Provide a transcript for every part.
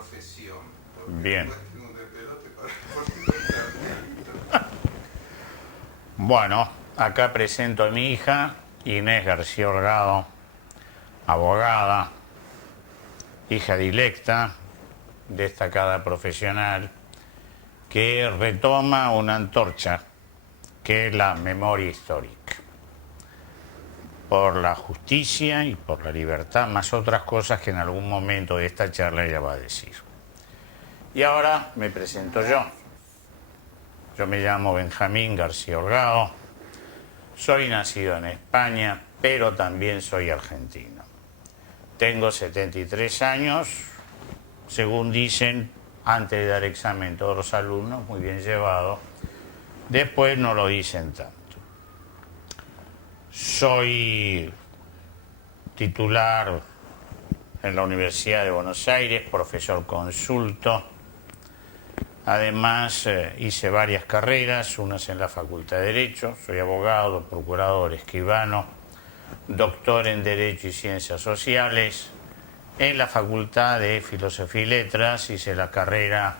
profesión. Bien. Bueno, acá presento a mi hija, Inés García Holgado, abogada, hija dilecta, destacada profesional, que retoma una antorcha que es la memoria histórica, por la justicia y por la libertad, más otras cosas que en algún momento de esta charla ella va a decir. Y ahora me presento yo. Yo me llamo Benjamín García Holgado, soy nacido en España, pero también soy argentino. Tengo 73 años, según dicen, antes de dar examen todos los alumnos, muy bien llevado. Después no lo dicen tanto. Soy titular en la Universidad de Buenos Aires, profesor consulto. Además, hice varias carreras, unas en la Facultad de Derecho, soy abogado, procurador, escribano, doctor en Derecho y Ciencias Sociales. En la Facultad de Filosofía y Letras hice la carrera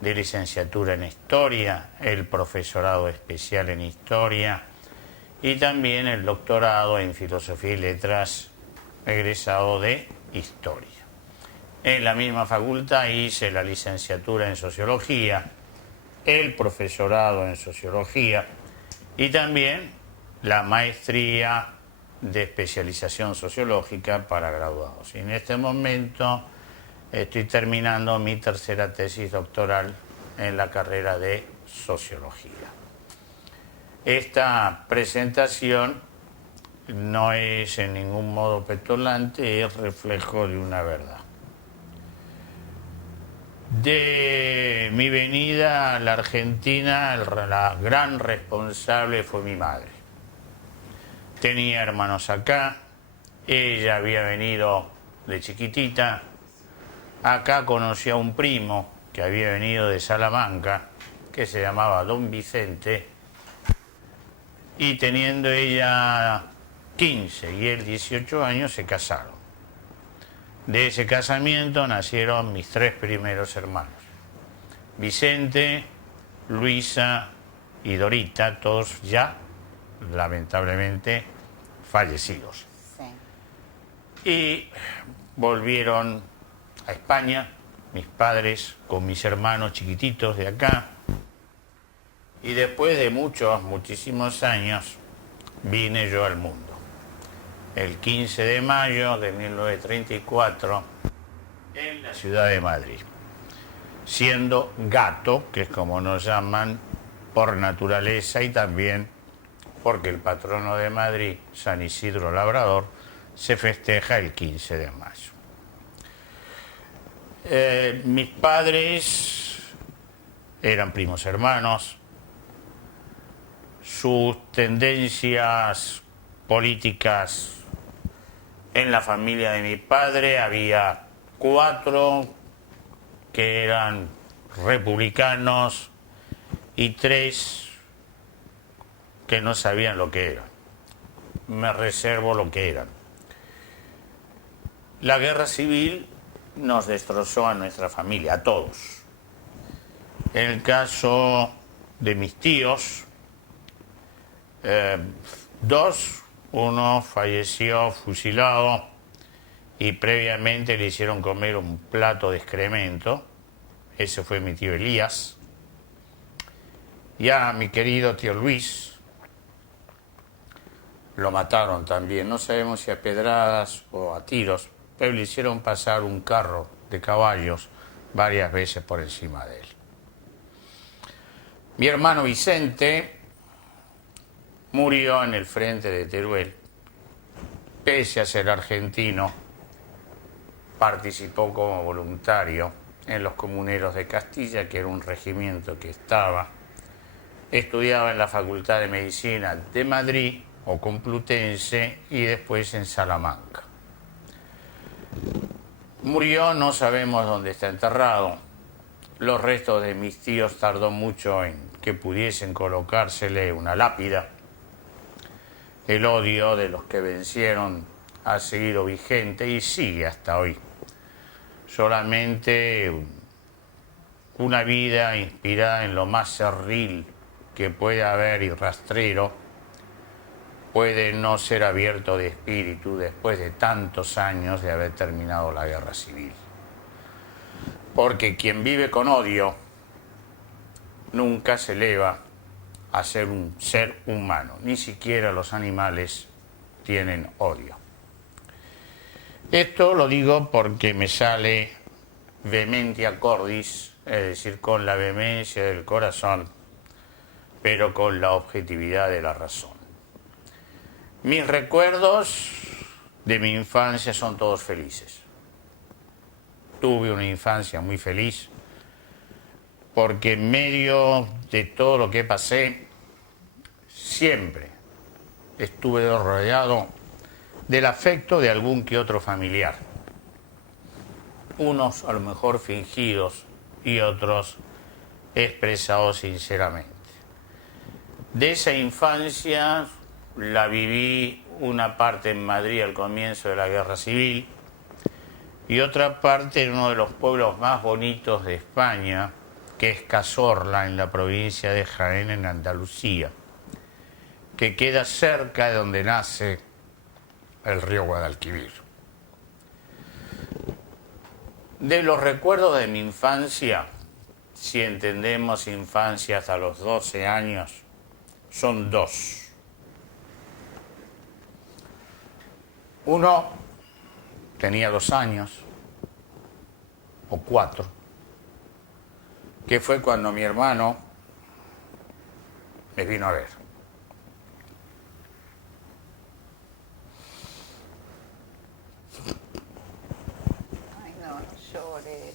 de licenciatura en Historia, el profesorado especial en Historia y también el doctorado en Filosofía y Letras egresado de Historia. En la misma facultad hice la licenciatura en Sociología, el profesorado en Sociología y también la maestría de especialización sociológica para graduados. Y en este momento estoy terminando mi tercera tesis doctoral en la carrera de Sociología. Esta presentación no es en ningún modo petulante, es reflejo de una verdad. De mi venida a la Argentina, la gran responsable fue mi madre. Tenía hermanos acá, ella había venido de chiquitita, acá conocí a un primo que había venido de Salamanca, que se llamaba Don Vicente, y teniendo ella 15 y él 18 años se casaron. De ese casamiento nacieron mis tres primeros hermanos, Vicente, Luisa y Dorita, todos ya lamentablemente fallecidos. Sí. Y volvieron a España, mis padres con mis hermanos chiquititos de acá, y después de muchísimos años vine yo al mundo. El 15 de mayo de 1934 en la ciudad de Madrid, siendo gato, que es como nos llaman por naturaleza y también porque el patrono de Madrid, San Isidro Labrador, se festeja el 15 de mayo. Mis padres eran primos hermanos, sus tendencias políticas en la familia de mi padre había 4 que eran republicanos y 3 que no sabían lo que eran. Me reservo lo que eran. La guerra civil nos destrozó a nuestra familia, a todos. En el caso de mis tíos, 2, uno falleció fusilado y previamente le hicieron comer un plato de excremento. Ese fue mi tío Elías. Y a mi querido tío Luis lo mataron también, no sabemos si a pedradas o a tiros, pero le hicieron pasar un carro de caballos varias veces por encima de él. Mi hermano Vicente murió en el frente de Teruel. Pese a ser argentino, participó como voluntario en los Comuneros de Castilla, que era un regimiento que estaba. Estudiaba en la Facultad de Medicina de Madrid o Complutense y después en Salamanca. Murió, no sabemos dónde está enterrado. Los restos de mis tíos tardó mucho en que pudiesen colocársele una lápida. El odio de los que vencieron ha seguido vigente y sigue hasta hoy. solamente una vida inspirada en lo más cerril que puede haber y rastrero puede no ser abierto de espíritu después de tantos años de haber terminado la guerra civil. Porque quien vive con odio nunca se eleva a ser un ser humano, ni siquiera los animales tienen odio. Esto lo digo porque me sale vehementia cordis, es decir, con la vehemencia del corazón, pero con la objetividad de la razón. Mis recuerdos de mi infancia son todos felices. Tuve una infancia muy feliz porque en medio de todo lo que pasé, siempre estuve rodeado del afecto de algún que otro familiar. Unos a lo mejor fingidos y otros expresados sinceramente. De esa infancia la viví una parte en Madrid al comienzo de la Guerra Civil y otra parte en uno de los pueblos más bonitos de España, que es Cazorla, en la provincia de Jaén, en Andalucía, que queda cerca de donde nace el río Guadalquivir. De los recuerdos de mi infancia, si entendemos infancia hasta los 12 años, son dos. Uno tenía 2 años, o 4, que fue cuando mi hermano me vino a ver. Ay, no llores.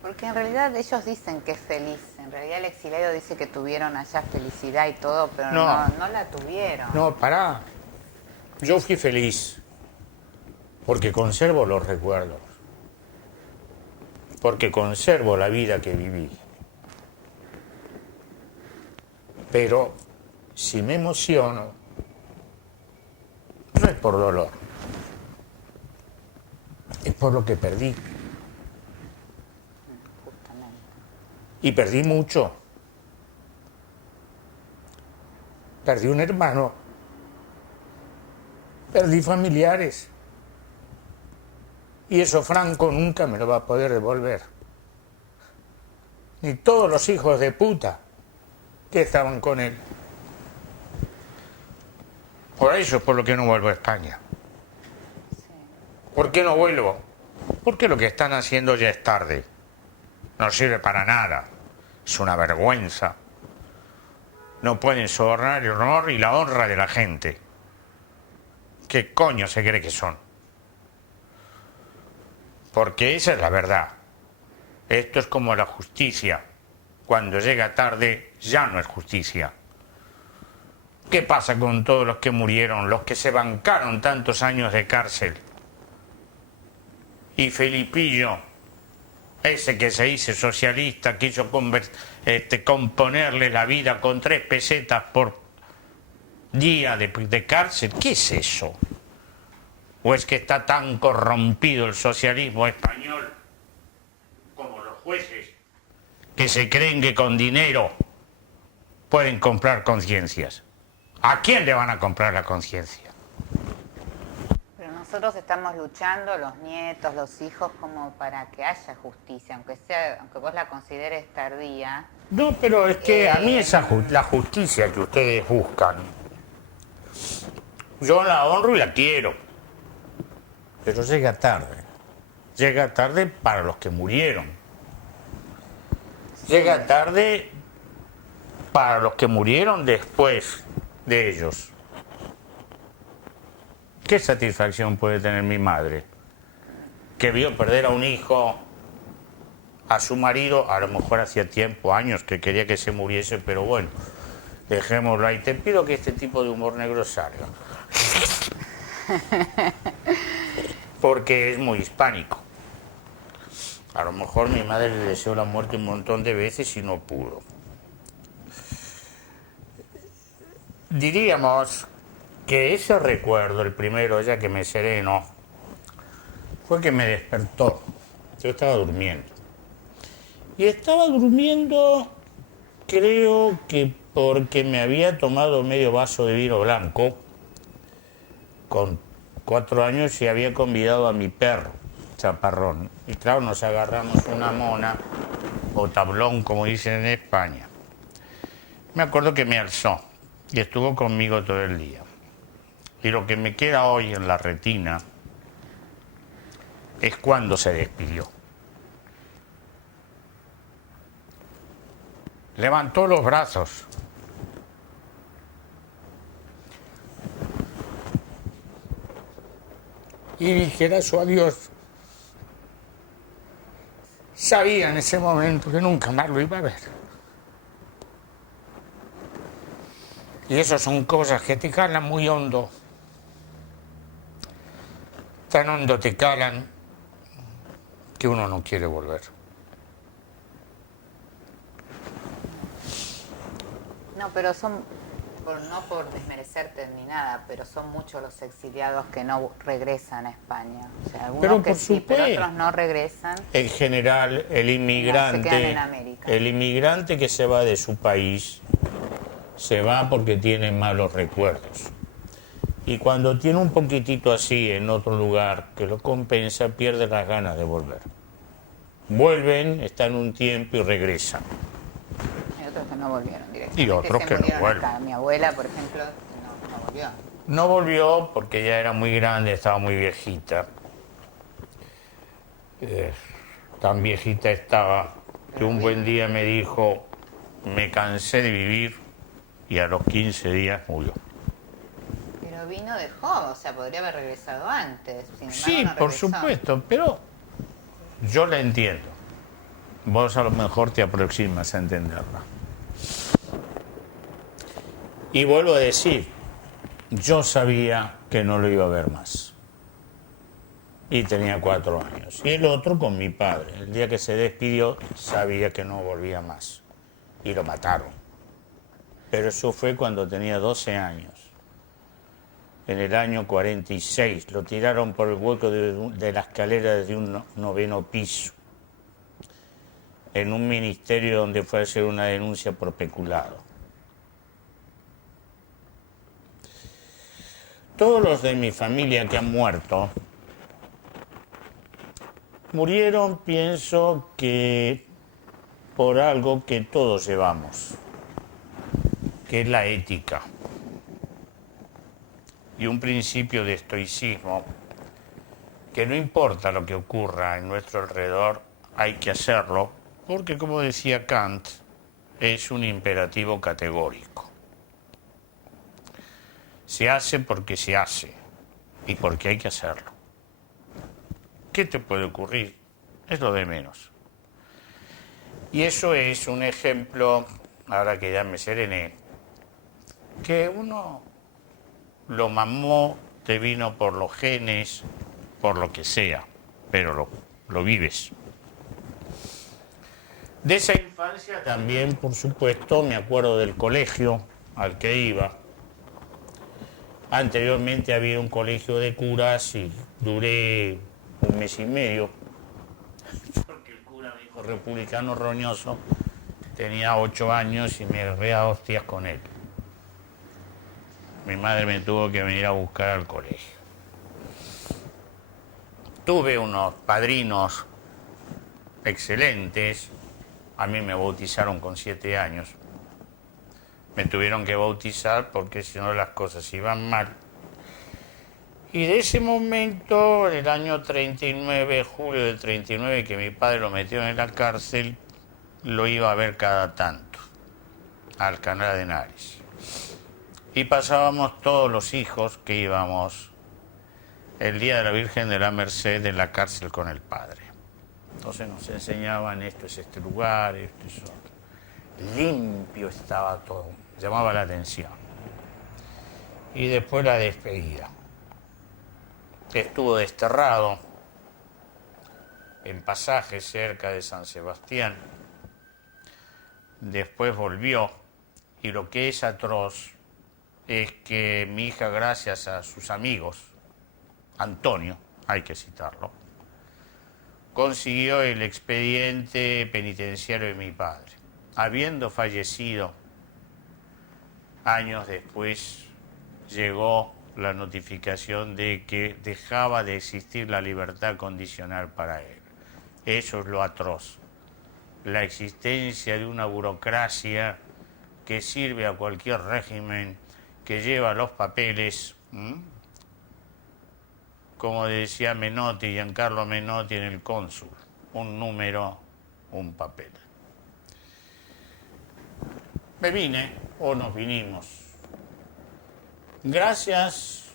Porque en realidad ellos dicen que es feliz. En realidad el exiliado dice que tuvieron allá felicidad y todo, pero no la tuvieron. No, pará. Yo fui feliz porque conservo los recuerdos, porque conservo la vida que viví. Pero si me emociono, no es por dolor, es por lo que perdí. Justamente. Y perdí mucho. Perdí un hermano, perdí familiares. Y eso Franco nunca me lo va a poder devolver. Ni todos los hijos de puta que estaban con él. Por eso es por lo que no vuelvo a España. Sí. ¿Por qué no vuelvo? Porque lo que están haciendo ya es tarde. No sirve para nada. Es una vergüenza. No pueden sobornar el honor y la honra de la gente. ¿Qué coño se cree que son? Porque esa es la verdad. Esto es como la justicia. Cuando llega tarde, ya no es justicia. ¿Qué pasa con todos los que murieron, los que se bancaron tantos años de cárcel? Y Felipillo, ese que se dice socialista, quiso componerle la vida con 3 pesetas por día de cárcel. ¿Qué es eso? ¿O es que está tan corrompido el socialismo español como los jueces que se creen que con dinero pueden comprar conciencias? ¿A quién le van a comprar la conciencia? Pero nosotros estamos luchando, los nietos, los hijos, como para que haya justicia, aunque vos la consideres tardía. No, pero es que a mí la justicia que ustedes buscan, yo la honro y la quiero. Pero llega tarde. Llega tarde para los que murieron. Llega tarde para los que murieron después de ellos. ¿Qué satisfacción puede tener mi madre? Que vio perder a un hijo, a su marido, a lo mejor hacía tiempo, años, que quería que se muriese, pero bueno, dejémoslo ahí. Te pido que este tipo de humor negro salga. Porque es muy hispánico. A lo mejor mi madre le deseó la muerte un montón de veces y no pudo. Diríamos que ese recuerdo, el primero, ya que me sereno, fue que me despertó. Yo estaba durmiendo. Y estaba durmiendo, creo que porque me había tomado medio vaso de vino blanco con 4 años y había convidado a mi perro, Chaparrón. Y claro, nos agarramos una mona o tablón, como dicen en España. Me acuerdo que me alzó y estuvo conmigo todo el día. Y lo que me queda hoy en la retina es cuando se despidió. Levantó los brazos. Y dijera su adiós. Sabía en ese momento que nunca más lo iba a ver. Y eso son cosas que te calan muy hondo. Tan hondo te calan que uno no quiere volver. No, pero son, no por desmerecerte ni nada, pero son muchos los exiliados que no regresan a España. O sea, algunos Pero que por sí, supuesto, pero otros no regresan. en general, el Se quedan inmigrante, en América. el inmigrante que se va de su país, se va porque tiene malos recuerdos. Y cuando tiene un poquitito así en otro lugar que lo compensa, pierde las ganas de volver. Vuelven, están un tiempo y regresan. Hay otros que no volvieron directamente. Y otros que no murieron vuelven. acá. Mi abuela, por ejemplo, no volvió. No volvió porque ya era muy grande, estaba muy viejita. Tan viejita estaba que un buen día me dijo, me cansé de vivir, y a los 15 días murió. Pero vino de joven, o sea, podría haber regresado antes. Sin embargo, Sí, no por regresó. supuesto, pero yo la entiendo. Vos a lo mejor te aproximas a entenderla. Y vuelvo a decir, yo sabía que no lo iba a ver más. Y tenía 4 años. Y el otro con mi padre. El día que se despidió, sabía que no volvía más. Y lo mataron. Pero eso fue cuando tenía 12 años. En el año 46. Lo tiraron por el hueco de la escalera desde un 9º piso. En un ministerio donde fue a hacer una denuncia por peculado. Todos los de mi familia que han muerto, murieron, pienso que por algo que todos llevamos, que es la ética. Y un principio de estoicismo, que no importa lo que ocurra en nuestro alrededor, hay que hacerlo, porque como decía Kant, es un imperativo categórico. Se hace porque se hace y porque hay que hacerlo. ¿Qué te puede ocurrir? Es lo de menos. Y eso es un ejemplo, ahora que ya me serené, que uno lo mamó, te vino por los genes, por lo que sea, pero lo vives. De esa infancia también, por supuesto, me acuerdo del colegio al que iba. Anteriormente había un colegio de curas y duré 1 mes y medio, porque el cura, mi hijo republicano roñoso, tenía 8 años y me agarré a hostias con él. Mi madre me tuvo que venir a buscar al colegio. Tuve unos padrinos excelentes. A mí me bautizaron con 7 años. Me tuvieron que bautizar porque si no las cosas iban mal. Y de ese momento, en el año 39, julio del 39, que mi padre lo metió en la cárcel, lo iba a ver cada tanto, al Alcalá de Henares. Y pasábamos todos los hijos que íbamos el día de la Virgen de la Merced en la cárcel con el padre. Entonces nos enseñaban, esto es este lugar, esto es otro. Limpio estaba todo, llamaba la atención. Y después la despedida. Estuvo desterrado en Pasaje, cerca de San Sebastián. Después volvió, y lo que es atroz es que mi hija, gracias a sus amigos, Antonio, hay que citarlo, consiguió el expediente penitenciario de mi padre. Habiendo fallecido, años después llegó la notificación de que dejaba de existir la libertad condicional para él. Eso es lo atroz. La existencia de una burocracia que sirve a cualquier régimen, que lleva los papeles, como decía Menotti, Giancarlo Menotti en El Cónsul, un número, un papel. Me vine, o nos vinimos, gracias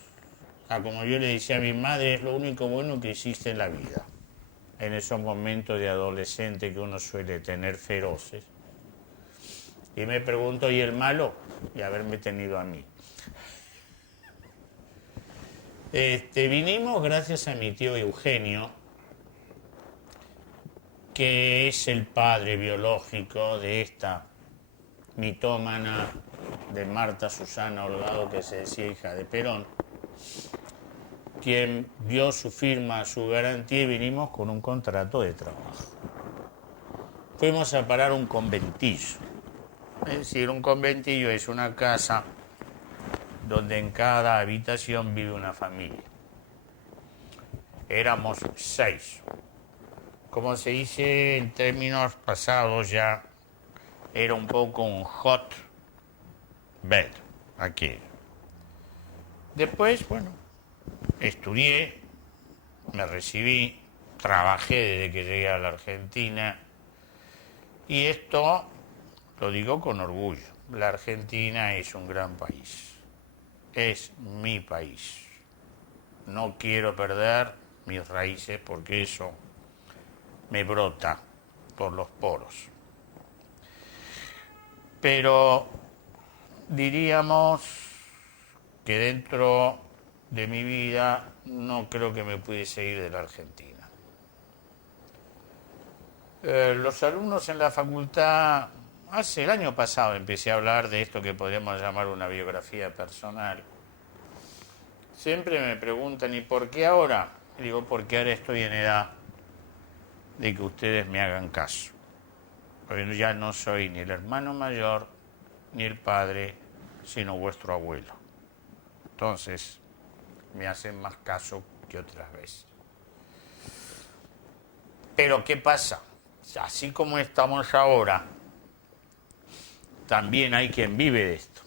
a, como yo le decía a mi madre, es lo único bueno que existe en la vida. En esos momentos de adolescente que uno suele tener feroces. Y me pregunto, ¿y el malo? Y haberme tenido a mí. Vinimos gracias a mi tío Eugenio, que es el padre biológico de esta mitómana de Marta Susana Holgado, que se decía hija de Perón, quien dio su firma, su garantía, y vinimos con un contrato de trabajo. Fuimos a parar un conventillo. Es decir, un conventillo es una casa donde en cada habitación vive una familia. Éramos 6. Como se dice en términos pasados ya, era un poco un hot bed aquí. Después, bueno, estudié, me recibí, trabajé desde que llegué a la Argentina, y esto lo digo con orgullo. La Argentina es un gran país, es mi país. No quiero perder mis raíces porque eso me brota por los poros. Pero diríamos que dentro de mi vida no creo que me pudiese ir de la Argentina. Los alumnos en la facultad, el año pasado empecé a hablar de esto que podríamos llamar una biografía personal. Siempre me preguntan, ¿y por qué ahora? Y digo, porque ahora estoy en edad de que ustedes me hagan caso. Porque ya no soy ni el hermano mayor, ni el padre, sino vuestro abuelo. Entonces, me hacen más caso que otras veces. Pero, ¿qué pasa? Así como estamos ahora, también hay quien vive de esto.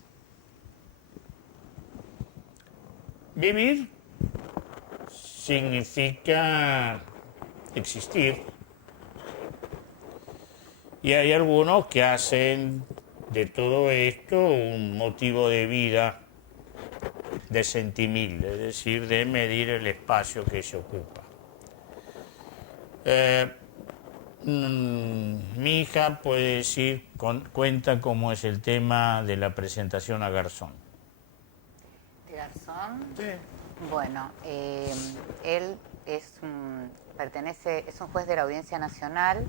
Vivir significa existir. Y hay algunos que hacen de todo esto un motivo de vida, de sentimil, es decir, de medir el espacio que se ocupa. Mi hija puede decir, cuenta cómo es el tema de la presentación a Garzón. ¿De Garzón? Sí. Bueno, él es un juez de la Audiencia Nacional.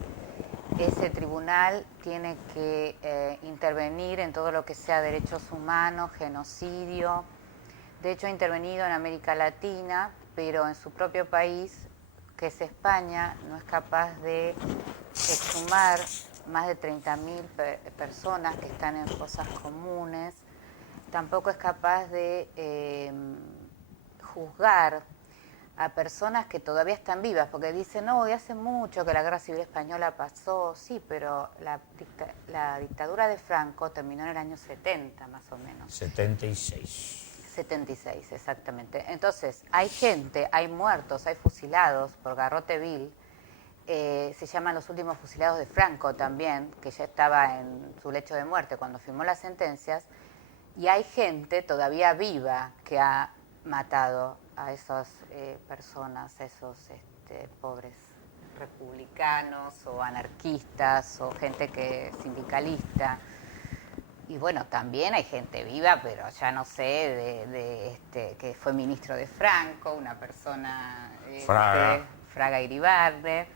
Ese tribunal tiene que intervenir en todo lo que sea derechos humanos, genocidio. De hecho, ha intervenido en América Latina, pero en su propio país, que es España, no es capaz de exhumar más de 30.000 personas que están en fosas comunes. Tampoco es capaz de juzgar a personas que todavía están vivas, porque dicen, no, y hace mucho que la Guerra Civil Española pasó. Sí, pero la dictadura de Franco terminó en el año 70, más o menos. 76. 76, exactamente. Entonces, hay gente, hay muertos, hay fusilados por Garrote Vil. Se llaman los últimos fusilados de Franco también, que ya estaba en su lecho de muerte cuando firmó las sentencias. Y hay gente todavía viva que ha matado a esas personas, a esos pobres republicanos o anarquistas o gente sindicalista. Y bueno, también hay gente viva, pero ya no sé, que fue ministro de Franco, una persona, Fraga Iribarne.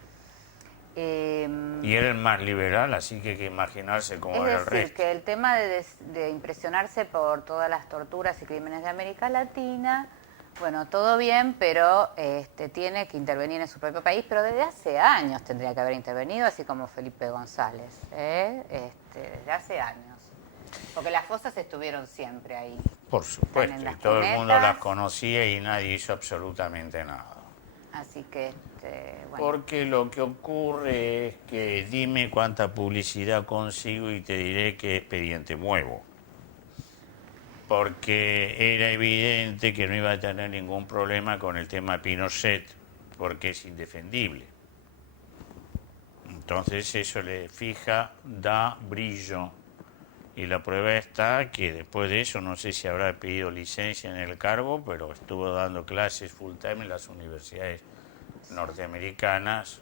Y era el más liberal, así que hay que imaginarse cómo era el resto. Es decir, que el tema de impresionarse por todas las torturas y crímenes de América Latina Bueno, todo bien, pero tiene que intervenir en su propio país, pero desde hace años tendría que haber intervenido, así como Felipe González, desde hace años. Porque las fosas estuvieron siempre ahí. Por supuesto, y todo el mundo las conocía y nadie hizo absolutamente nada. Así que, bueno. Porque lo que ocurre es que dime cuánta publicidad consigo y te diré qué expediente muevo. Porque era evidente que no iba a tener ningún problema con el tema Pinochet, porque es indefendible. Entonces eso le fija, da brillo. Y la prueba está que después de eso, no sé si habrá pedido licencia en el cargo, pero estuvo dando clases full time en las universidades norteamericanas,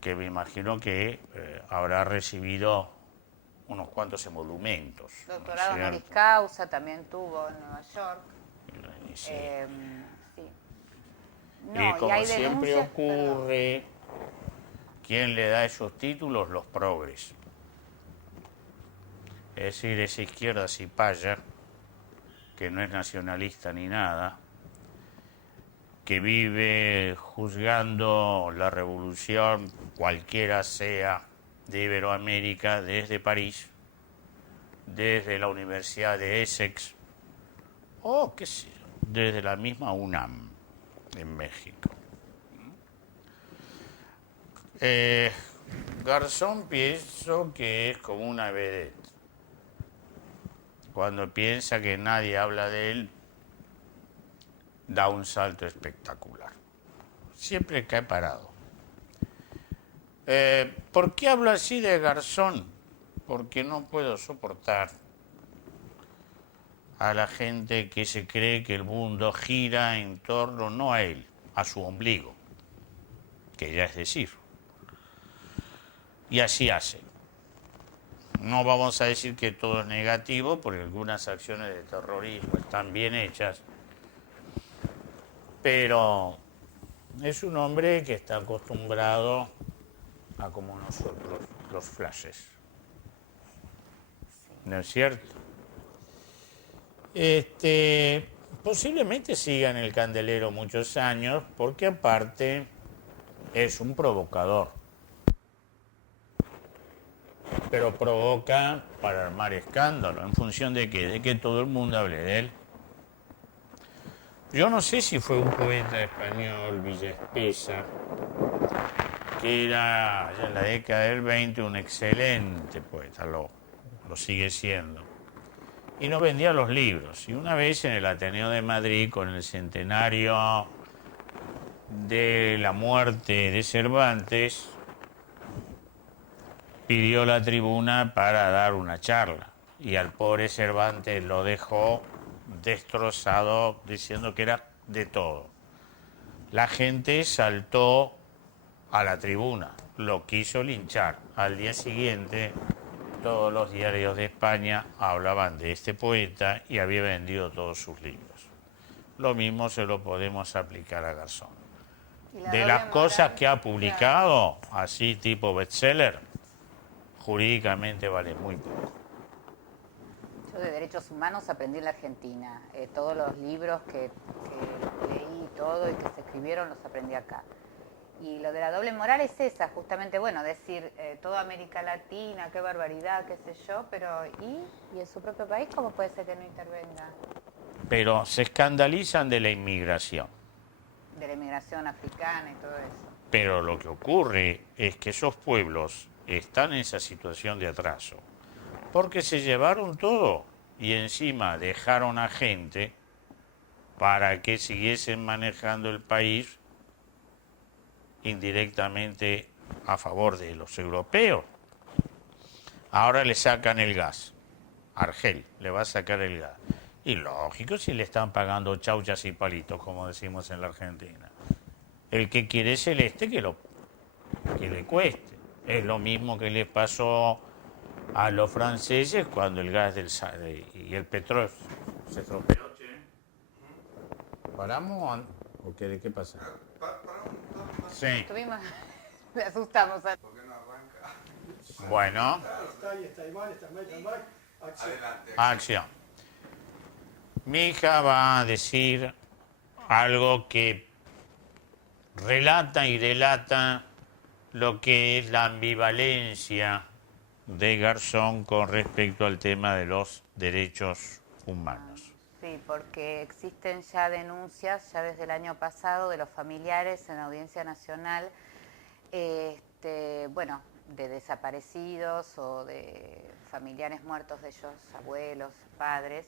que me imagino que habrá recibido unos cuantos emolumentos. Doctorado honoris causa también tuvo en Nueva York. Sí. Sí. No, y como siempre ocurre, ¿quién le da esos títulos? Los progres. Es decir, esa izquierda cipaya, que no es nacionalista ni nada, que vive juzgando la revolución, cualquiera sea, de Iberoamérica, desde París, desde la Universidad de Essex, o qué sé yo, desde la misma UNAM en México. Garzón pienso que es como una vedette. Cuando piensa que nadie habla de él, da un salto espectacular. Siempre cae parado. ¿Por qué hablo así de Garzón? Porque no puedo soportar a la gente que se cree que el mundo gira en torno no a él, a su ombligo, que ya es decir. Y así hace. No vamos a decir que todo es negativo, porque algunas acciones de terrorismo están bien hechas, pero es un hombre que está acostumbrado a, como nosotros, los flashes. ¿No es cierto? Posiblemente siga en el candelero muchos años, porque aparte es un provocador. Pero provoca para armar escándalo, ¿en función de qué? De que todo el mundo hable de él. Yo no sé si fue un poeta español, Villa Espesa, que era ya en la década del 20 un excelente poeta, lo sigue siendo. Y no vendía los libros. Y una vez en el Ateneo de Madrid, con el centenario de la muerte de Cervantes, pidió la tribuna para dar una charla. Y al pobre Cervantes lo dejó destrozado, diciendo que era de todo. La gente saltó a la tribuna, lo quiso linchar. Al día siguiente, todos los diarios de España hablaban de este poeta y había vendido todos sus libros. Lo mismo se lo podemos aplicar a Garzón. De las cosas que ha publicado, así tipo bestseller, jurídicamente vale muy poco. Yo de derechos humanos aprendí en la Argentina. Todos los libros que leí y todo y que se escribieron los aprendí acá. Y lo de la doble moral es esa, justamente, bueno, decir toda América Latina, qué barbaridad, qué sé yo, pero ¿y en su propio país cómo puede ser que no intervenga? Pero se escandalizan de la inmigración. De la inmigración africana y todo eso. Pero lo que ocurre es que esos pueblos están en esa situación de atraso, porque se llevaron todo y encima dejaron a gente para que siguiesen manejando el país indirectamente a favor de los europeos. Ahora le sacan el gas. Argel le va a sacar el gas. Y lógico, si le están pagando chauchas y palitos, como decimos en la Argentina. El que quiere celeste, que le cueste. Es lo mismo que le pasó a los franceses cuando el gas y el petróleo se estropeó. ¿Paramos o qué, de qué pasa? Sí. Estuvimos, me asustamos. ¿Por qué no arranca? Bueno. Está igual, está mal. Adelante. Acción. Mi hija va a decir algo que relata y delata lo que es la ambivalencia de Garzón con respecto al tema de los derechos humanos. Sí, porque existen ya denuncias, ya desde el año pasado, de los familiares en la Audiencia Nacional, bueno, de desaparecidos o de familiares muertos de ellos, abuelos, padres,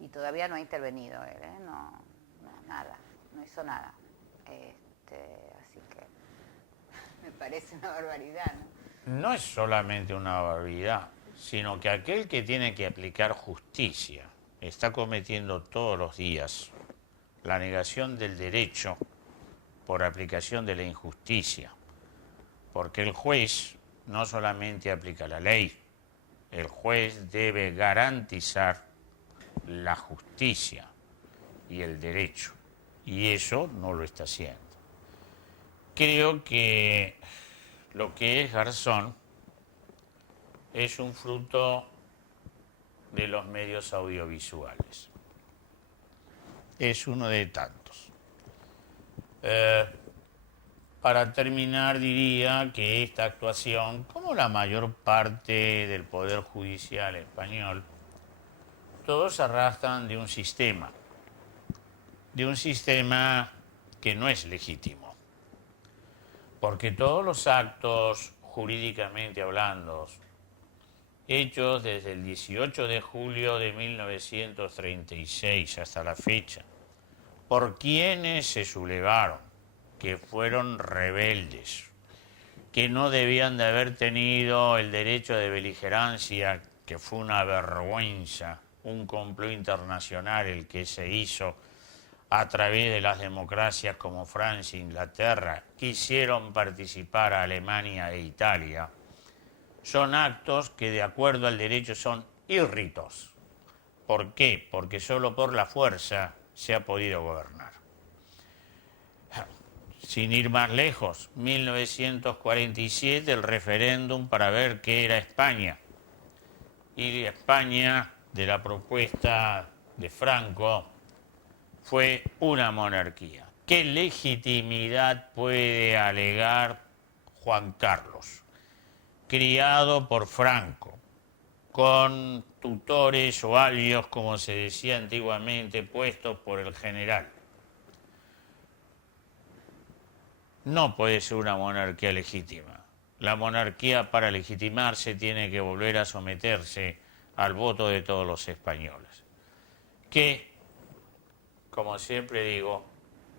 y todavía no ha intervenido él, no, nada, no hizo nada. Así que me parece una barbaridad, ¿no? No es solamente una barbaridad, sino que aquel que tiene que aplicar justicia está cometiendo todos los días la negación del derecho por aplicación de la injusticia, porque el juez no solamente aplica la ley, el juez debe garantizar la justicia y el derecho, y eso no lo está haciendo. Creo que lo que es Garzón es un fruto de los medios audiovisuales. Es uno de tantos. Para terminar, diría que esta actuación, como la mayor parte del Poder Judicial español, todos arrastran de un sistema que no es legítimo. Porque todos los actos, jurídicamente hablando, hechos desde el 18 de julio de 1936 hasta la fecha, por quienes se sublevaron, que fueron rebeldes, que no debían de haber tenido el derecho de beligerancia, que fue una vergüenza, un complot internacional el que se hizo a través de las democracias como Francia e Inglaterra, quisieron participar a Alemania e Italia, son actos que de acuerdo al derecho son irritos. ¿Por qué? Porque solo por la fuerza se ha podido gobernar. Sin ir más lejos, 1947, el referéndum para ver qué era España. Y España, de la propuesta de Franco, fue una monarquía. ¿Qué legitimidad puede alegar Juan Carlos, criado por Franco, con tutores o alios, como se decía antiguamente, puestos por el general? No puede ser una monarquía legítima. La monarquía, para legitimarse, tiene que volver a someterse al voto de todos los españoles. Que, como siempre digo,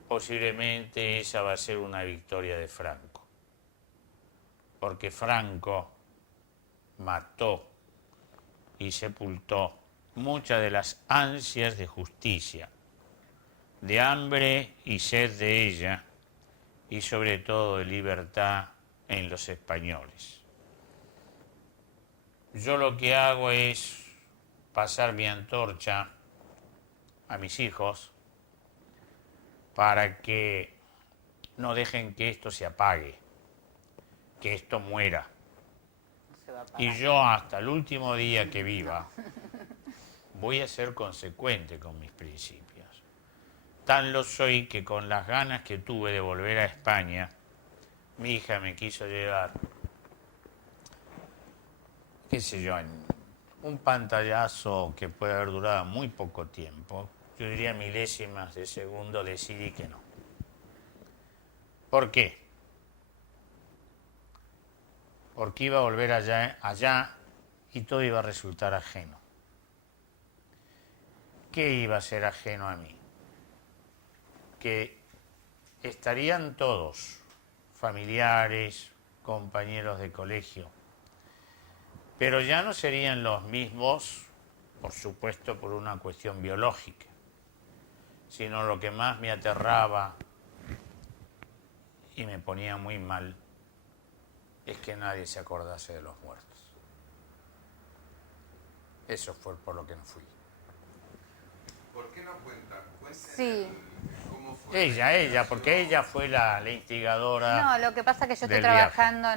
posiblemente esa va a ser una victoria de Franco. Porque Franco mató y sepultó muchas de las ansias de justicia, de hambre y sed de ella, y sobre todo de libertad en los españoles. Yo lo que hago es pasar mi antorcha a mis hijos para que no dejen que esto se apague, que esto muera. No se va a pagar. Y yo hasta el último día que viva voy a ser consecuente con mis principios. Tan lo soy que con las ganas que tuve de volver a España, mi hija me quiso llevar, qué sé yo, en un pantallazo que puede haber durado muy poco tiempo, yo diría milésimas de segundo, decidí que no. ¿Por qué? Porque iba a volver allá y todo iba a resultar ajeno. ¿Qué iba a ser ajeno a mí? Que estarían todos, familiares, compañeros de colegio, pero ya no serían los mismos, por supuesto, por una cuestión biológica, sino lo que más me aterraba y me ponía muy mal es que nadie se acordase de los muertos. Eso fue por lo que no fui. ¿Por qué no cuentan? Sí. ¿Cómo fue? Ella, porque ella fue la instigadora. No, lo que pasa es que yo estoy del viaje. trabajando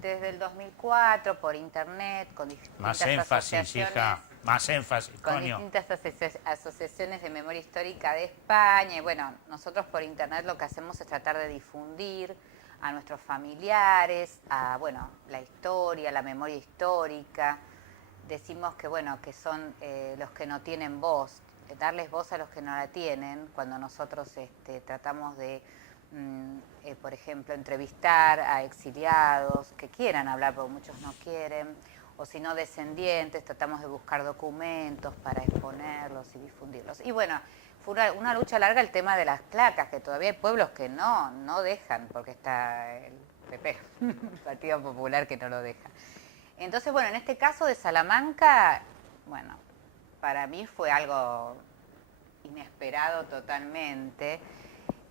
desde el 2004 por internet con distintas Más énfasis, asociaciones hija. Más énfasis, con coño. distintas asociaciones de memoria histórica de España. Y bueno, nosotros por internet lo que hacemos es tratar de difundir a nuestros familiares, a bueno, la historia, la memoria histórica. Decimos que bueno, que son los que no tienen voz, darles voz a los que no la tienen, cuando nosotros tratamos de, por ejemplo, entrevistar a exiliados que quieran hablar, porque muchos no quieren, o si no descendientes, tratamos de buscar documentos para exponerlos y difundirlos. Y bueno, fue una lucha larga el tema de las placas, que todavía hay pueblos que no dejan, porque está el PP, el Partido Popular, que no lo deja. Entonces, bueno, en este caso de Salamanca, bueno, para mí fue algo inesperado totalmente.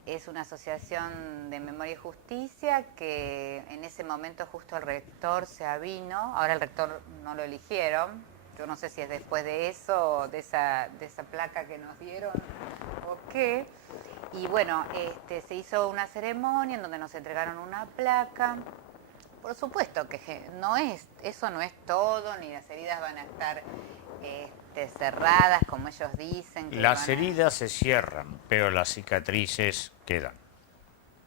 Es una asociación de memoria y justicia que en ese momento justo el rector se avino. Ahora el rector no lo eligieron. Yo no sé si es después de eso, de esa placa que nos dieron o qué. Y bueno, se hizo una ceremonia en donde nos entregaron una placa. Por supuesto que eso no es todo, ni las heridas van a estar cerradas, como ellos dicen. Las heridas se cierran, pero las cicatrices quedan.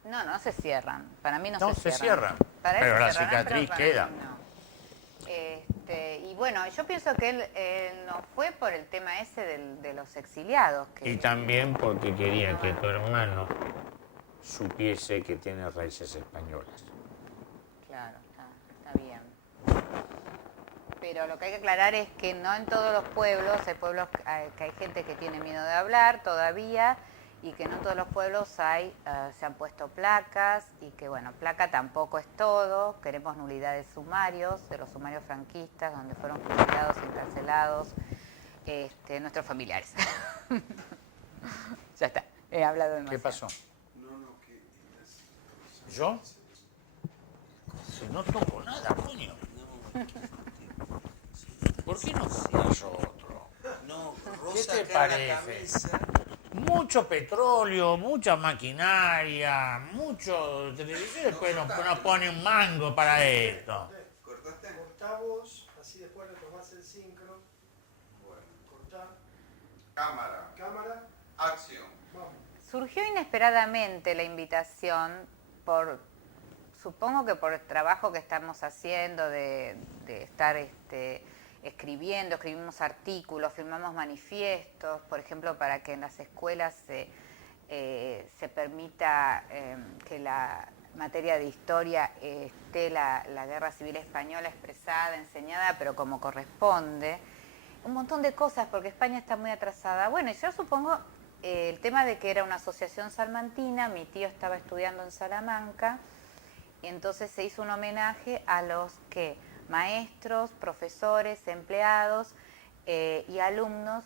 No se cierran. Para mí no se cierran. cierran. Para Pero él la se cerrarán, cicatriz pero para mí queda. no. Y bueno, yo pienso que él no fue por el tema ese de los exiliados. Y también porque quería que tu hermano supiese que tiene raíces españolas. Claro, está bien. Pero lo que hay que aclarar es que no en todos los pueblos, hay pueblos que hay gente que tiene miedo de hablar todavía, y que no en todos los pueblos se han puesto placas, y que bueno, placa tampoco es todo. Queremos nulidad de sumarios, de los sumarios franquistas, donde fueron fusilados y encarcelados nuestros familiares. Ya está, he hablado demasiado. ¿Qué pasó? ¿Yo? Si no toco nada, coño. ¿Por qué no compras otro? No, ¿Qué Rosa te acá en la parece? cabeza. Mucho petróleo, mucha maquinaria, mucho televisión, después nos pone un mango para esto. ¿Cortaste? Cortamos, así después retomás el sincro. Bueno. Cortar, Cámara, acción. vamos. Surgió inesperadamente la invitación supongo que por el trabajo que estamos haciendo de estar escribimos artículos, firmamos manifiestos, por ejemplo, para que en las escuelas se permita que la materia de historia esté la Guerra Civil Española expresada, enseñada, pero como corresponde. Un montón de cosas, porque España está muy atrasada. Bueno, y yo supongo el tema de que era una asociación salmantina, mi tío estaba estudiando en Salamanca, y entonces se hizo un homenaje a los maestros, profesores, empleados y alumnos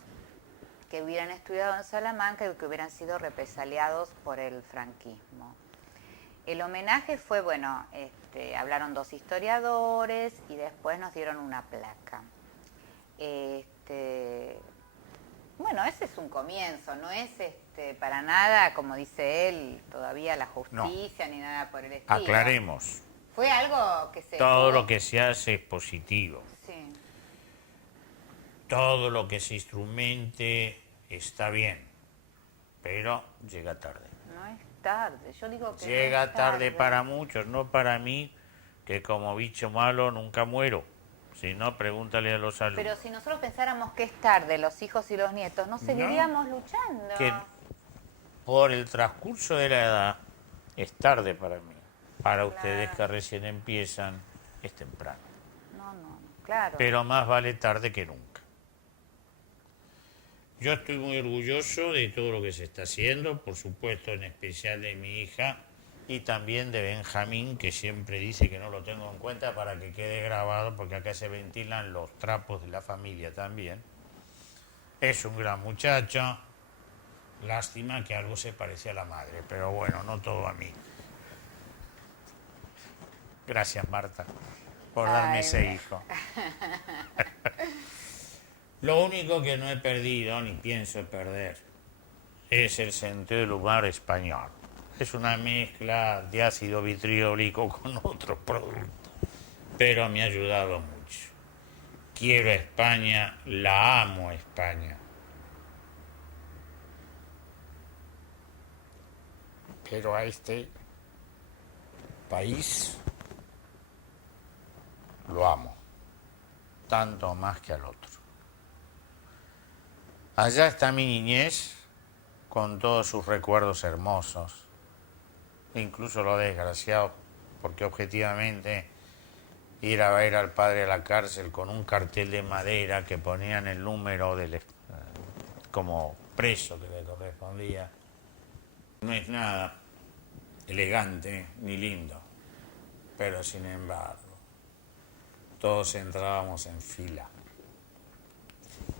que hubieran estudiado en Salamanca y que hubieran sido represaliados por el franquismo. El homenaje fue, bueno, hablaron dos historiadores y después nos dieron una placa. Bueno, ese es un comienzo, no es para nada, como dice él, todavía la justicia ni nada por el estilo. Aclaremos. Fue algo que se... Todo lo que se hace es positivo. Sí. Todo lo que se instrumente está bien, pero llega tarde. No es tarde, yo digo que Llega no es tarde para muchos, no para mí, que como bicho malo nunca muero. Si no, pregúntale a los alumnos. Pero si nosotros pensáramos que es tarde, los hijos y los nietos, no seguiríamos luchando. Que por el transcurso de la edad es tarde para mí. Para ustedes que recién empiezan, es temprano. No, claro. Pero más vale tarde que nunca. Yo estoy muy orgulloso de todo lo que se está haciendo, por supuesto, en especial de mi hija y también de Benjamín, que siempre dice que no lo tengo en cuenta para que quede grabado, porque acá se ventilan los trapos de la familia también. Es un gran muchacho, lástima que algo se parece a la madre, pero bueno, no todo a mí. Gracias, Marta, por darme ese hijo. Lo único que no he perdido, ni pienso perder, es el sentido del humor español. Es una mezcla de ácido vitriólico con otros productos, pero me ha ayudado mucho. quiero a España, la amo a España. Pero a este país lo amo, tanto más que al otro. Allá está mi niñez, con todos sus recuerdos hermosos, incluso lo desgraciado, porque objetivamente ir a ver al padre a la cárcel con un cartel de madera que ponían el número del, como preso que le correspondía, no es nada elegante ni lindo, pero sin embargo, todos entrábamos en fila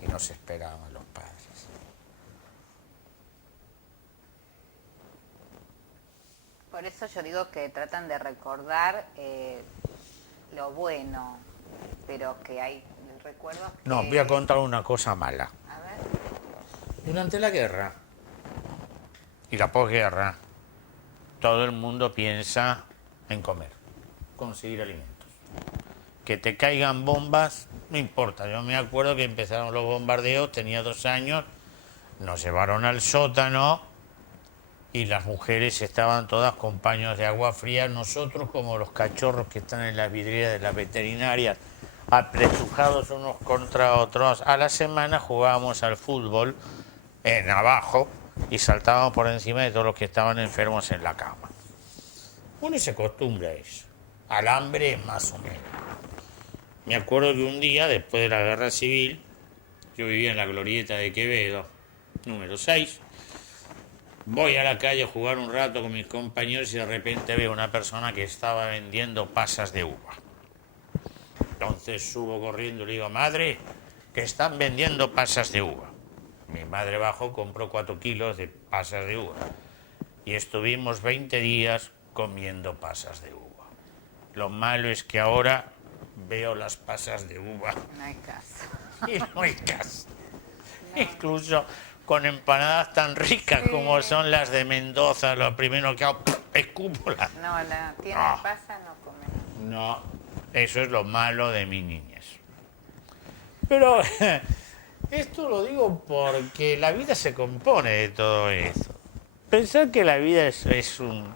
y nos esperaban los padres. Por eso yo digo que tratan de recordar lo bueno, pero que hay recuerdos que... No, voy a contar una cosa mala. A ver. Durante la guerra y la posguerra, todo el mundo piensa en comer, conseguir alimentos. Que te caigan bombas, no importa. Yo me acuerdo que empezaron los bombardeos, tenía 2 años, nos llevaron al sótano y las mujeres estaban todas con paños de agua fría, nosotros como los cachorros que están en las vidrieras de las veterinarias, apretujados unos contra otros. A la semana jugábamos al fútbol en abajo y saltábamos por encima de todos los que estaban enfermos en la cama. Uno se acostumbra a eso, al hambre más o menos. Me acuerdo que un día, después de la guerra civil, yo vivía en la glorieta de Quevedo, número 6, voy a la calle a jugar un rato con mis compañeros y de repente veo una persona que estaba vendiendo pasas de uva. Entonces subo corriendo y le digo, madre, que están vendiendo pasas de uva. Mi madre bajó, compró 4 kilos de pasas de uva. Y estuvimos 20 días comiendo pasas de uva. Lo malo es que ahora veo las pasas de uva. No hay caso. Y no hay caso. No. Incluso con empanadas tan ricas como son las de Mendoza, lo primero que hago, escúpula. No, tiene pasa, no come. No, eso es lo malo de mi niñez. Pero esto lo digo porque la vida se compone de todo eso. Pensar que la vida es un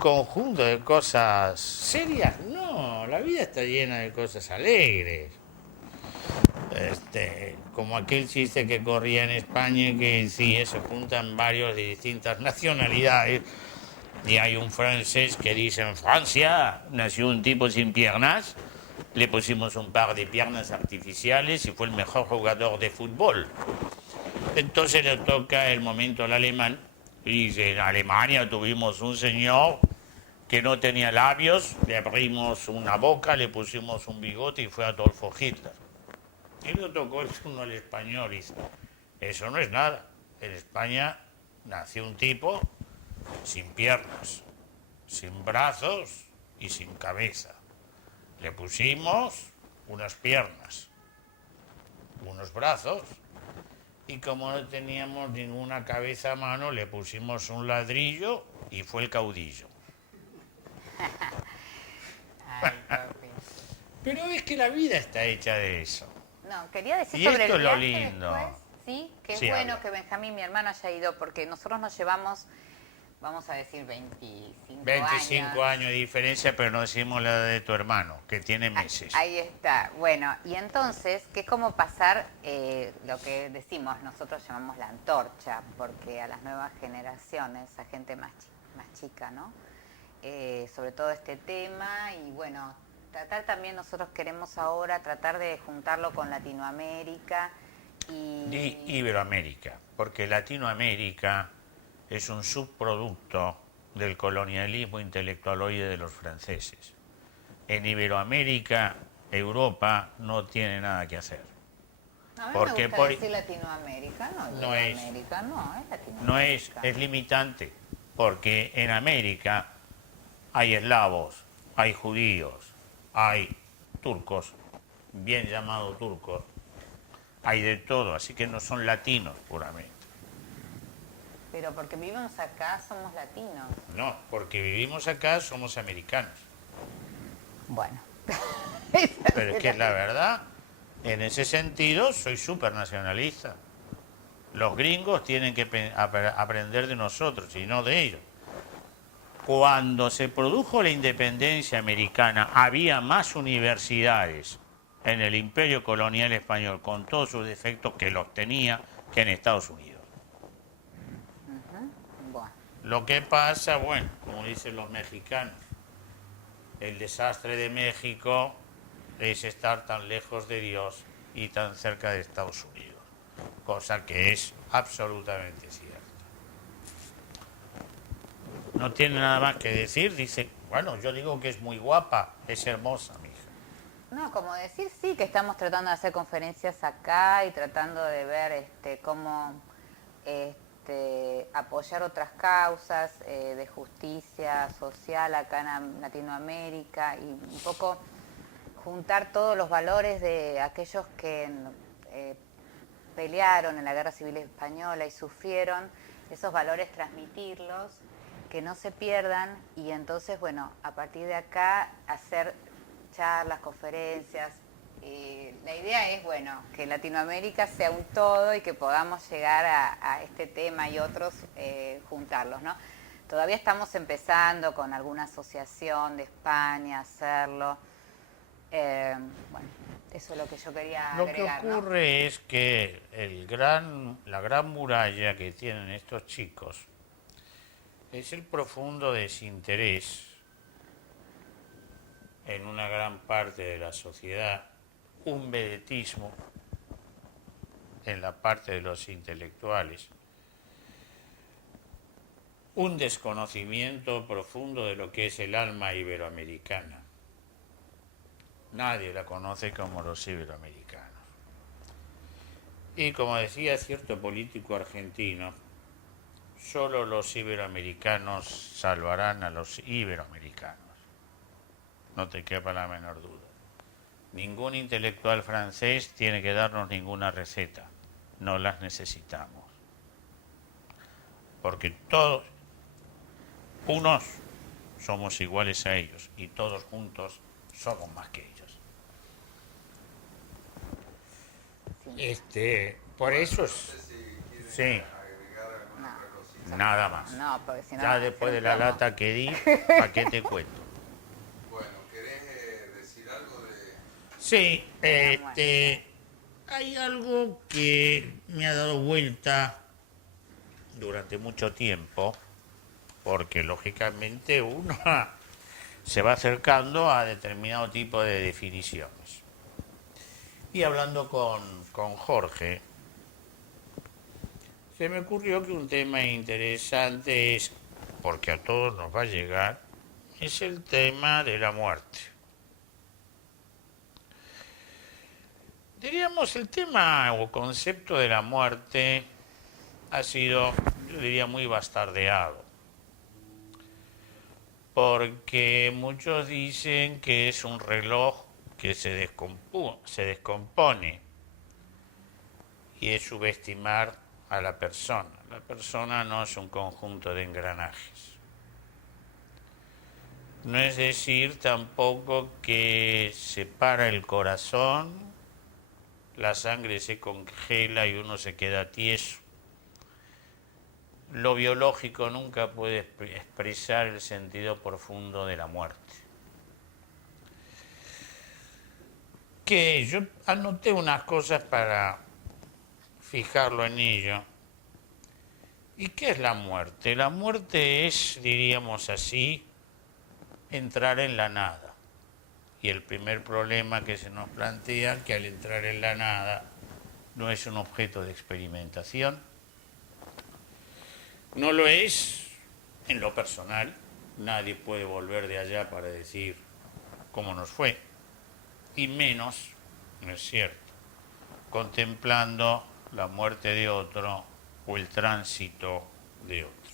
conjunto de cosas serias, no, la vida está llena de cosas alegres. Como aquel chiste que corría en España que sí, se juntan varios de distintas nacionalidades y hay un francés que dice en Francia nació un tipo sin piernas, le pusimos un par de piernas artificiales y fue el mejor jugador de fútbol. Entonces le toca el momento al alemán y dice, en Alemania tuvimos un señor que no tenía labios, le abrimos una boca, le pusimos un bigote y fue Adolfo Hitler. Y le tocó el turno al español y dice, eso no es nada. En España nació un tipo sin piernas, sin brazos y sin cabeza. Le pusimos unas piernas, unos brazos y como no teníamos ninguna cabeza a mano, le pusimos un ladrillo y fue el caudillo. Ay, papi. Pero es que la vida está hecha de eso. No, quería decir Y sobre esto el es lo viaje lindo. después, sí, que es Sí, bueno habla. que Benjamín, mi hermano, haya ido, porque nosotros nos llevamos, vamos a decir, 25 25 años de diferencia, pero no decimos la de tu hermano, que tiene meses. Ahí está. Bueno, y entonces, que es como pasar lo que decimos, nosotros llamamos la antorcha, porque a las nuevas generaciones, a gente más chica, ¿no? Sobre todo este tema y bueno, tratar también, nosotros queremos ahora tratar de juntarlo con Latinoamérica y Iberoamérica, porque Latinoamérica es un subproducto del colonialismo intelectualoide de los franceses. En Iberoamérica, Europa no tiene nada que hacer. A mí Porque me gusta decir Latinoamérica, no es Iberoamérica, no, es Latinoamérica. No es limitante, porque en América hay eslavos, hay judíos, hay turcos, bien llamados turcos, hay de todo, así que no son latinos puramente. Pero porque vivimos acá somos latinos. No, porque vivimos acá somos americanos. Bueno. Pero es que es la verdad, En ese sentido, soy súper nacionalista. Los gringos tienen que aprender de nosotros y no de ellos. Cuando se produjo la independencia americana, había más universidades en el imperio colonial español, con todos sus defectos, que los tenía que en Estados Unidos. Bueno, Lo que pasa, bueno, como dicen los mexicanos, el desastre de México es estar tan lejos de Dios y tan cerca de Estados Unidos, cosa que es absolutamente cierta. No tiene nada más que decir, dice, bueno, yo digo que es muy guapa, es hermosa, mi hija. no, como decir sí que estamos tratando de hacer conferencias acá y tratando de ver cómo apoyar otras causas de justicia social acá en Latinoamérica y un poco juntar todos los valores de aquellos que pelearon en la Guerra Civil Española y sufrieron, esos valores transmitirlos, que no se pierdan y entonces, bueno, a partir de acá hacer charlas, conferencias. La idea es, bueno, que Latinoamérica sea un todo y que podamos llegar a este tema y otros, juntarlos, ¿no? Todavía estamos empezando con alguna asociación de España, hacerlo. Bueno, eso es lo que yo quería agregar, Lo que ocurre, ¿no?, es que la gran muralla que tienen estos chicos es el profundo desinterés en una gran parte de la sociedad, un vedetismo en la parte de los intelectuales, un desconocimiento profundo de lo que es el alma iberoamericana. Nadie la conoce como los iberoamericanos. Y como decía cierto político argentino, solo los iberoamericanos salvarán a los iberoamericanos. No te quepa la menor duda. Ningún intelectual francés tiene que darnos ninguna receta. No las necesitamos. Porque todos, unos, somos iguales a ellos y todos juntos somos más que ellos. Por eso es... Sí. Agregar alguna otra cosita. Nada más. No, porque si no Ya va a después ser de un la plomo. lata que di, ¿para qué te cuento? Bueno, ¿querés decir algo de...? Sí, Bueno. hay algo que me ha dado vuelta durante mucho tiempo, porque lógicamente uno se va acercando a determinado tipo de definiciones. Y hablando con Jorge, se me ocurrió que un tema interesante es, porque a todos nos va a llegar, es el tema de la muerte. Diríamos, el tema o concepto de la muerte ha sido, yo diría, muy bastardeado. Porque muchos dicen que es un reloj que se descompone y es subestimar a la persona. La persona no es un conjunto de engranajes. No es decir tampoco que se para el corazón, la sangre se congela y uno se queda tieso. Lo biológico nunca puede expresar el sentido profundo de la muerte. Que yo anoté unas cosas para fijarlo en ello. ¿Y qué es la muerte? La muerte es, diríamos así, entrar en la nada. Y el primer problema que se nos plantea, que al entrar en la nada no es un objeto de experimentación, no lo es en lo personal, nadie puede volver de allá para decir cómo nos fue, y menos, no es cierto, contemplando la muerte de otro o el tránsito de otro.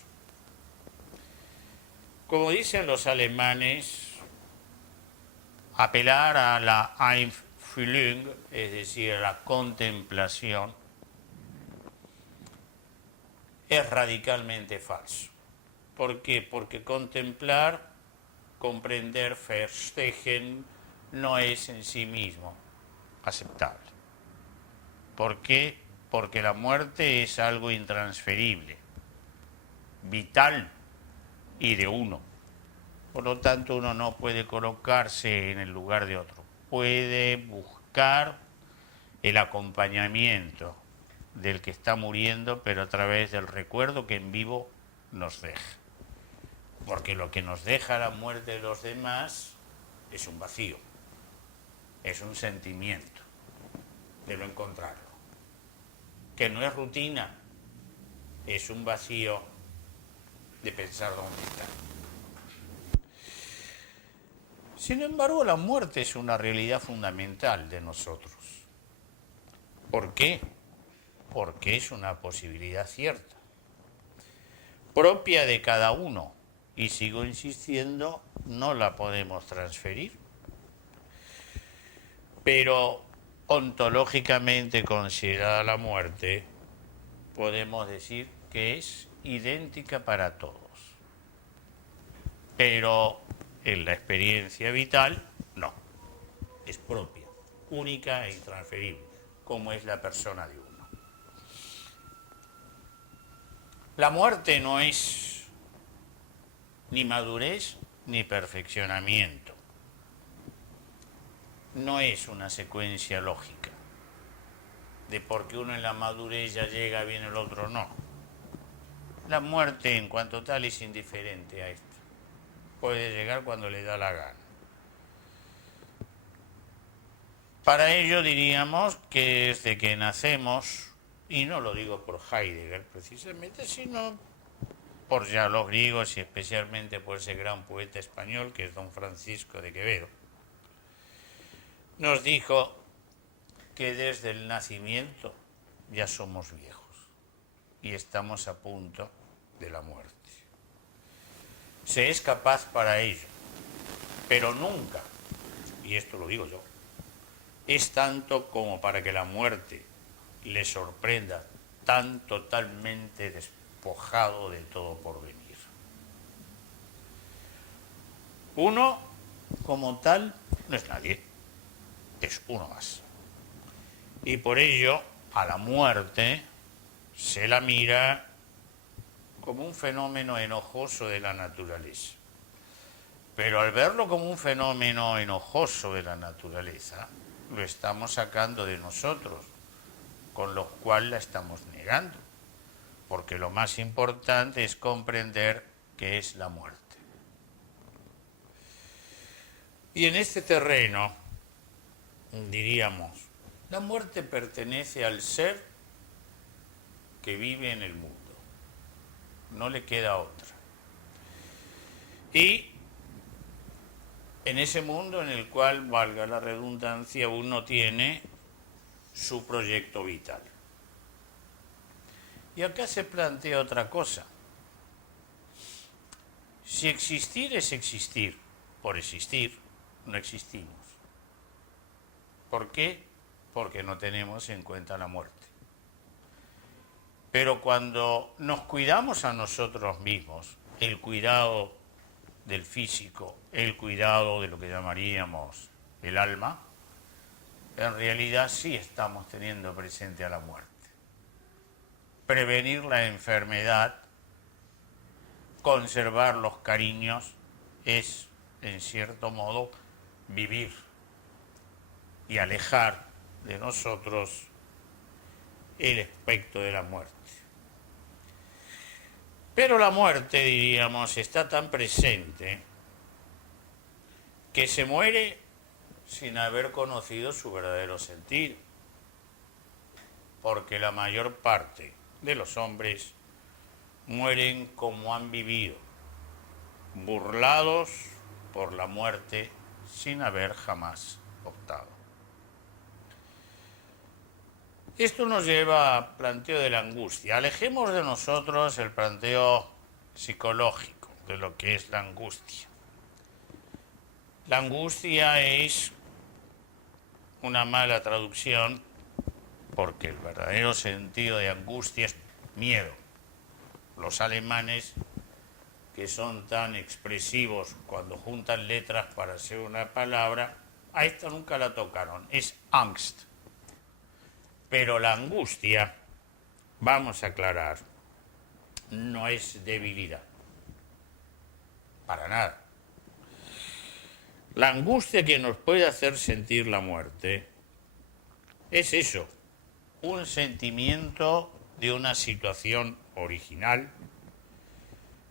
Como dicen los alemanes, apelar a la Einfühlung, es decir, a la contemplación, es radicalmente falso. ¿Por qué? Porque contemplar, comprender, verstehen, no es en sí mismo aceptable. ¿Por qué? Porque la muerte es algo intransferible, vital y de uno. Por lo tanto, uno no puede colocarse en el lugar de otro. Puede buscar el acompañamiento del que está muriendo, pero a través del recuerdo que en vivo nos deja. Porque lo que nos deja la muerte de los demás es un vacío, es un sentimiento de no encontrarlo, que no es rutina, es un vacío de pensar dónde está. Sin embargo, la muerte es una realidad fundamental de nosotros. ¿Por qué? Porque es una posibilidad cierta, propia de cada uno, y sigo insistiendo, no la podemos transferir. Pero ontológicamente considerada la muerte, podemos decir que es idéntica para todos. Pero en la experiencia vital, no. Es propia, única e intransferible, como es la persona de uno. La muerte no es ni madurez ni perfeccionamiento. No es una secuencia lógica de porque uno en la madurez ya llega, viene el otro no. La muerte en cuanto tal es indiferente a esto. Puede llegar cuando le da la gana. Para ello diríamos que desde que nacemos, y no lo digo por Heidegger precisamente, sino por ya los griegos y especialmente por ese gran poeta español que es don Francisco de Quevedo, nos dijo que desde el nacimiento ya somos viejos y estamos a punto de la muerte. Se es capaz para ello, pero nunca, y esto lo digo yo, es tanto como para que la muerte le sorprenda tan totalmente despojado de todo porvenir. Uno, como tal, no es nadie, es uno más. Y por ello, a la muerte se la mira como un fenómeno enojoso de la naturaleza. Pero al verlo como un fenómeno enojoso de la naturaleza, lo estamos sacando de nosotros, con lo cual la estamos negando. Porque lo más importante es comprender qué es la muerte. Y en este terreno, diríamos, la muerte pertenece al ser que vive en el mundo. No le queda otra. Y en ese mundo en el cual, valga la redundancia, uno tiene su proyecto vital. Y acá se plantea otra cosa. Si existir es existir, por existir, no existimos. ¿Por qué? Porque no tenemos en cuenta la muerte. Pero cuando nos cuidamos a nosotros mismos, el cuidado del físico, el cuidado de lo que llamaríamos el alma, en realidad sí estamos teniendo presente a la muerte. Prevenir la enfermedad, conservar los cariños, es, en cierto modo, vivir y alejar de nosotros el aspecto de la muerte. Pero la muerte, diríamos, está tan presente que se muere sin haber conocido su verdadero sentido, porque la mayor parte de los hombres mueren como han vivido, burlados por la muerte sin haber jamás optado. Esto nos lleva al planteo de la angustia. Alejemos de nosotros el planteo psicológico de lo que es la angustia. La angustia es una mala traducción porque el verdadero sentido de angustia es miedo. Los alemanes, que son tan expresivos cuando juntan letras para hacer una palabra, a esta nunca la tocaron, es Angst. Pero la angustia, vamos a aclarar, no es debilidad. Para nada. La angustia que nos puede hacer sentir la muerte es eso, un sentimiento de una situación original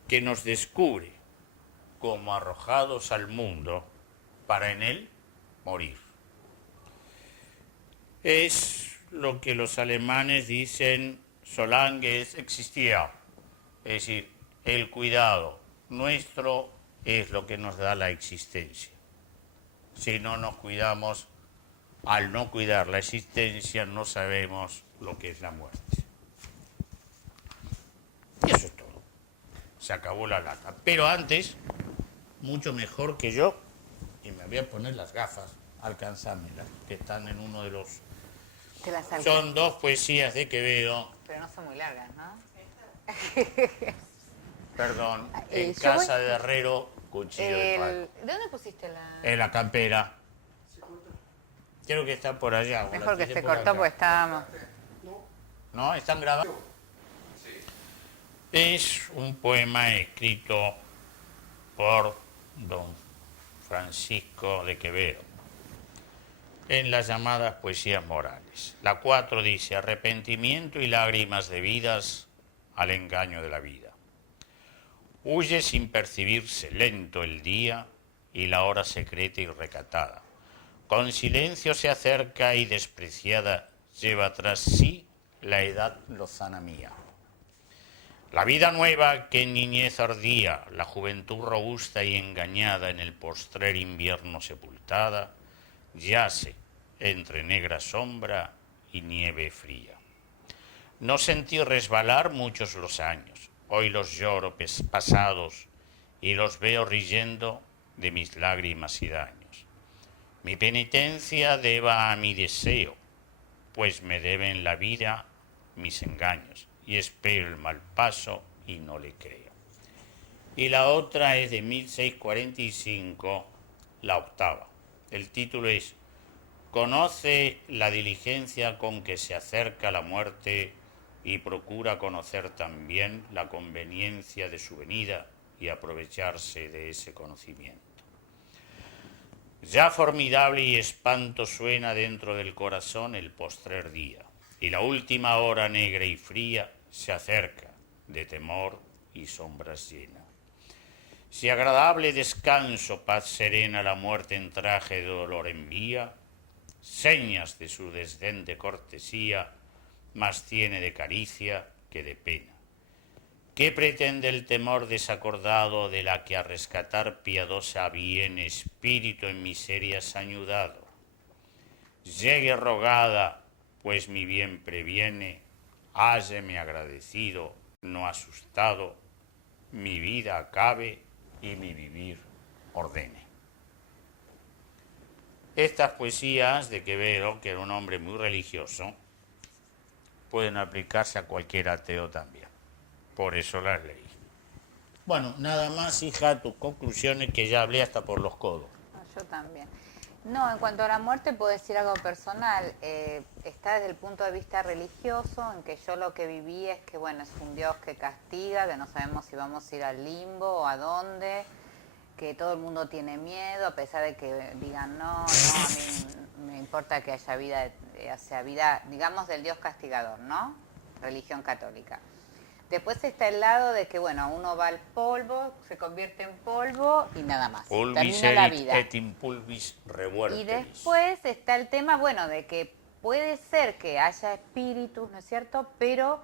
que nos descubre como arrojados al mundo para en él morir. Es lo que los alemanes dicen solange es existía, es decir, el cuidado nuestro es lo que nos da la existencia. Si no nos cuidamos, al no cuidar la existencia, no sabemos lo que es la muerte. Y eso es todo. Se acabó la lata. Pero antes, mucho mejor que yo, y me voy a poner las gafas, alcanzámelas, que están en uno de los... Te las Son dos poesías de Quevedo. Pero no son muy largas, ¿no? Perdón, en casa de herrero, cuchillo de palo. ¿De dónde pusiste la...? En la campera. Creo que está por allá. Mejor que se cortó porque estábamos... ¿No? ¿Están grabados? Es un poema escrito por don Francisco de Quevedo en las llamadas poesías morales. La 4 dice: arrepentimiento y lágrimas debidas al engaño de la vida. Huye sin percibirse lento el día y la hora secreta y recatada. Con silencio se acerca y despreciada lleva tras sí la edad lozana mía. La vida nueva que en niñez ardía, la juventud robusta y engañada en el postrer invierno sepultada, yace entre negra sombra y nieve fría. No sentí resbalar muchos los años, hoy los lloro pasados y los veo riendo de mis lágrimas y daños. Mi penitencia deba a mi deseo, pues me deben la vida mis engaños, y espero el mal paso y no le creo. Y la otra es de 1645, la octava. El título es: conoce la diligencia con que se acerca la muerte y procura conocer también la conveniencia de su venida y aprovecharse de ese conocimiento. Ya formidable y espanto suena dentro del corazón el postrer día, y la última hora negra y fría se acerca, de temor y sombras llena. Si agradable descanso, paz serena, la muerte en traje de dolor envía, señas de su desdén de cortesía, más tiene de caricia que de pena. ¿Qué pretende el temor desacordado de la que a rescatar piadosa viene, espíritu en miserias añudado? Llegue rogada, pues mi bien previene, hálleme agradecido, no asustado, mi vida acabe y mi vivir ordene. Estas poesías de Quevedo, que era un hombre muy religioso, pueden aplicarse a cualquier ateo también. Por eso las leí. Bueno, nada más, hija, tus conclusiones, que ya hablé hasta por los codos. No, yo también. No, en cuanto a la muerte puedo decir algo personal. Está desde el punto de vista religioso, en que yo lo que viví es que, bueno, es un Dios que castiga, que no sabemos si vamos a ir al limbo o a dónde, que todo el mundo tiene miedo, a pesar de que digan no, a mí me importa que haya vida, vida, digamos, del Dios castigador, ¿no? Religión católica. Después está el lado de que, bueno, uno va al polvo, se convierte en polvo y nada más. Pulvis termina la erit vida. et in pulvis revuelveris. Y después está el tema, bueno, de que puede ser que haya espíritus, ¿no es cierto? Pero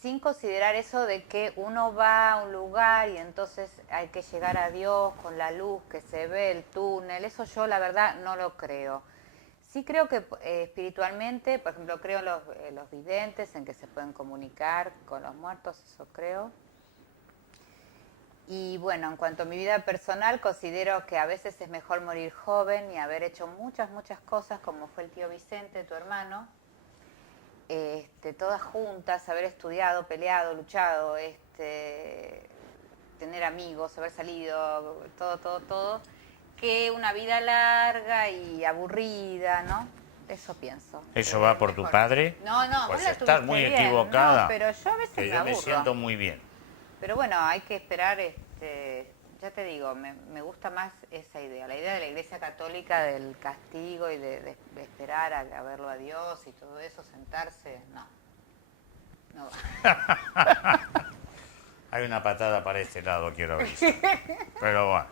sin considerar eso de que uno va a un lugar y entonces hay que llegar a Dios con la luz que se ve, el túnel. Eso yo, la verdad, no lo creo. Sí creo que espiritualmente, por ejemplo, creo en los videntes, en que se pueden comunicar con los muertos, eso creo. Y bueno, en cuanto a mi vida personal, considero que a veces es mejor morir joven y haber hecho muchas cosas, como fue el tío Vicente, tu hermano, todas juntas, haber estudiado, peleado, luchado, tener amigos, haber salido, todo, que una vida larga y aburrida, ¿no? eso pienso. ¿Eso va por tu Mejor. padre? No, no, Pues vos la estás tuviste muy bien. equivocada. No, pero yo a veces Que me yo me aburro. siento muy bien. Pero bueno, hay que esperar, ya te digo, me gusta más esa idea, la idea de la Iglesia Católica del castigo y de esperar a verlo a Dios y todo eso, sentarse, no va. Hay una patada para este lado, quiero avisar. Pero bueno.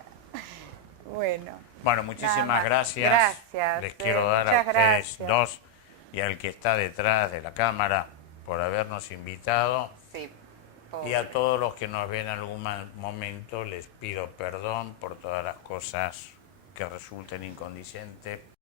Bueno. Bueno, Nada muchísimas más. gracias. Gracias, Les quiero dar a muchas ustedes gracias. dos y al que está detrás de la cámara por habernos invitado. Sí, Y a todos los que nos ven en algún momento les pido perdón por todas las cosas que resulten incondicientes.